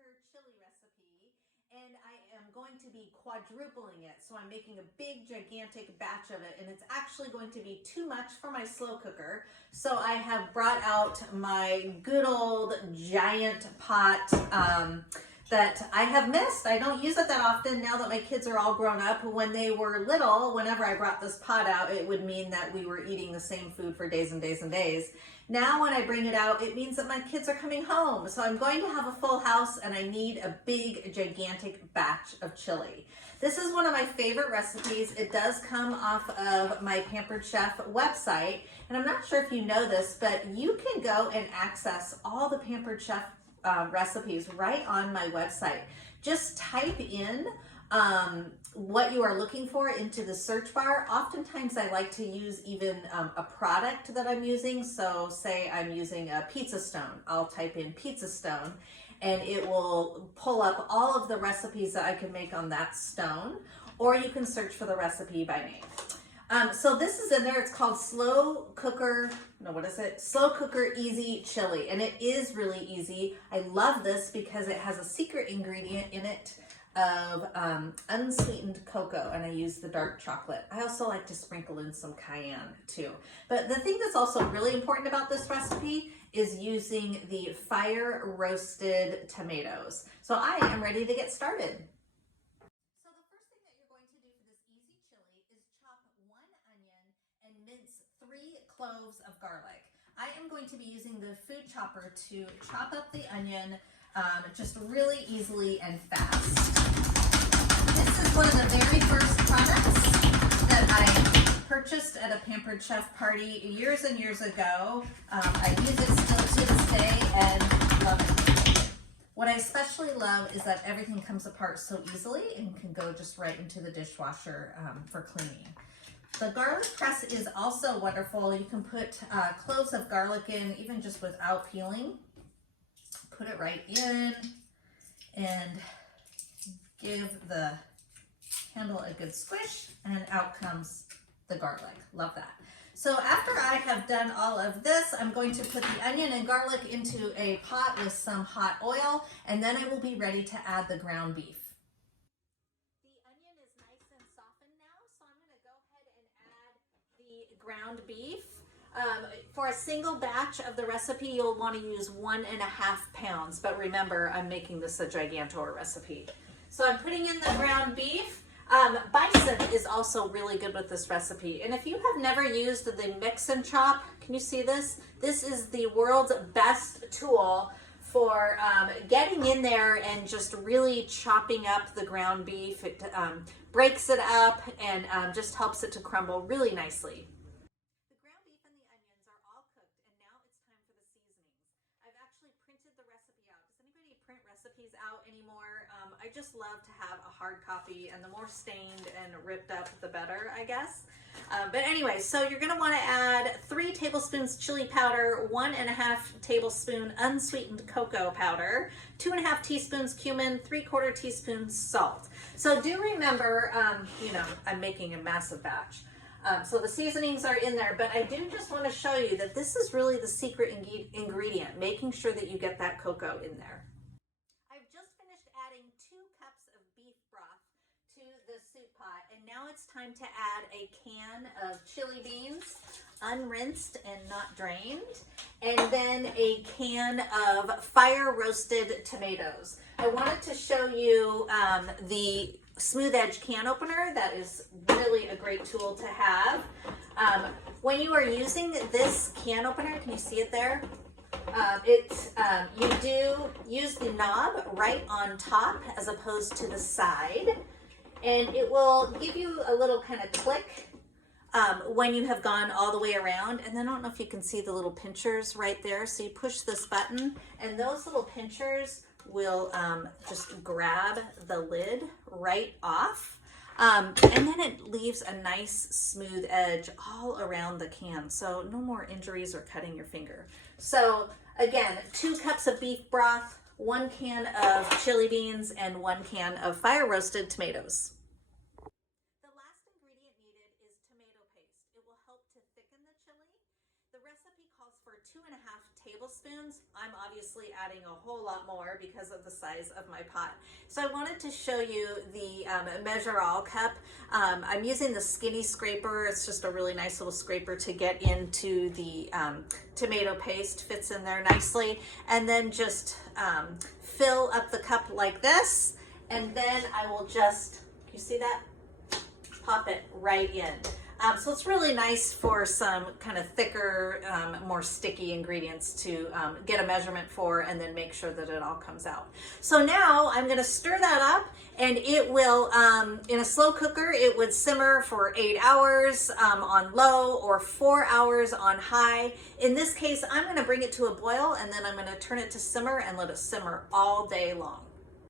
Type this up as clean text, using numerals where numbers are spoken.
cooker chili recipe, and I am going to be quadrupling it. So I'm making a big, gigantic batch of it, and it's actually going to be too much for my slow cooker. So I have brought out my good old giant pot that I have missed. I don't use it that often now that my kids are all grown up. When they were little, whenever I brought this pot out, it would mean that we were eating the same food for days and days and days. Now when I bring it out, it means that my kids are coming home. So I'm going to have a full house and I need a big, gigantic batch of chili. This is one of my favorite recipes. It does come off of my Pampered Chef website. And I'm not sure if you know this, but you can go and access all the Pampered Chef recipes right on my website. Just type in what you are looking for into the search bar. Oftentimes I like to use even a product that I'm using. So say I'm using a pizza stone, I'll type in pizza stone and it will pull up all of the recipes that I can make on that stone, or you can search for the recipe by name. So this is in there. It's called Slow Cooker Easy Chili, and it is really easy. I love this because it has a secret ingredient in it of unsweetened cocoa, and I use the dark chocolate. I also like to sprinkle in some cayenne too. But the thing that's also really important about this recipe is using the fire roasted tomatoes. So I am ready to get started. Mince 3 cloves of garlic. I am going to be using the food chopper to chop up the onion just really easily and fast. This is one of the very first products that I purchased at a Pampered Chef party years and years ago. I use it still to this day and love it. What I especially love is that everything comes apart so easily and can go just right into the dishwasher for cleaning. The garlic press is also wonderful. You can put cloves of garlic in even just without peeling. Put it right in and give the handle a good squish, and out comes the garlic. Love that. So after I have done all of this, I'm going to put the onion and garlic into a pot with some hot oil, and then I will be ready to add the ground beef. Ground beef. For a single batch of the recipe, you'll want to use 1.5 pounds, but remember, I'm making this a gigantor recipe. So I'm putting in the ground beef. Bison is also really good with this recipe, and if you have never used the mix and chop, can you see this? This is the world's best tool for getting in there and just really chopping up the ground beef. It breaks it up and just helps it to crumble really nicely. Recipes out anymore. I just love to have a hard copy, and the more stained and ripped up the better, I guess. But anyway, so you're going to want to add 3 tablespoons chili powder, 1.5 tablespoon unsweetened cocoa powder, 2.5 teaspoons cumin, 3/4 teaspoons salt. So do remember, you know, I'm making a massive batch. So the seasonings are in there, but I do just want to show you that this is really the secret ingredient, making sure that you get that cocoa in there. And now it's time to add a can of chili beans, unrinsed and not drained, and then a can of fire roasted tomatoes. I wanted to show you the smooth edge can opener. That is really a great tool to have. When you are using this can opener, can you see it there? You do use the knob right on top as opposed to the side. And it will give you a little kind of click when you have gone all the way around. And then I don't know if you can see the little pinchers right there. So you push this button and those little pinchers will just grab the lid right off. And then it leaves a nice smooth edge all around the can. So no more injuries or cutting your finger. So again, 2 cups of beef broth, 1 can of chili beans, and 1 can of fire roasted tomatoes. The last ingredient needed is tomato paste. It will help to thicken the chili. The recipe calls for 2.5 tablespoons tablespoons. I'm obviously adding a whole lot more because of the size of my pot. So I wanted to show you the Measure All cup. I'm using the skinny scraper. It's just a really nice little scraper to get into the tomato paste, fits in there nicely. And then just fill up the cup like this. And then I will just, you see that? Pop it right in. So it's really nice for some kind of thicker, more sticky ingredients to get a measurement for and then make sure that it all comes out. So now I'm going to stir that up, and it will, in a slow cooker, it would simmer for 8 hours on low or 4 hours on high. In this case, I'm going to bring it to a boil, and then I'm going to turn it to simmer and let it simmer all day long.